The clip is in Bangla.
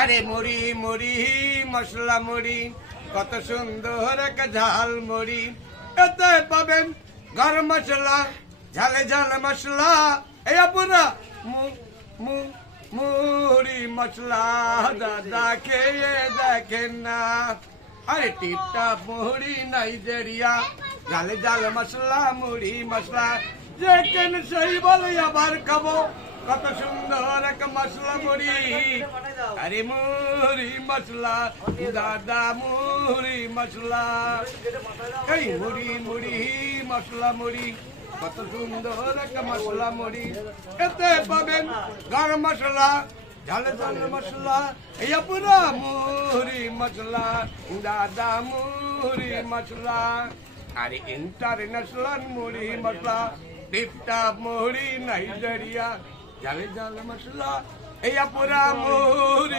আরে মুড়ি মুড়ি মশলা মুড়ি কত সুন্দর এক ঝাল মুড়ি এতে পাবেন গরম মশলা ঝালে ঝাল মশলা এই পুরা মুড়ি মশলা দাদা খেয়ে দেখেন না। আরে টিপটা মুড়ি নাইজেরিয়া ঝালে ঝাল মশলা মুড়ি মশলা যে কেন সেই বলে আবার খাবো কত সুন্দর এক মশলা মুড়ি। আরে মুড়ি মশলা দাদা মুড়ি মশলা এই মুড়ি মুড়ি মশলা মুড়ি কত সুন্দর এক মশলা মুড়ি এতে পাবেন গরম মশলা ঝাল ঝাল মশলা এই পুরা মুড়ি মশলা দাদা মুড়ি মশলা। আরে ইন্টারন্যাশনাল মুড়ি মশলা টিপটাপ মুড়ি নাইজেরিয়া ঝাল ঝাল মশলা এই পুরা মুড়ি।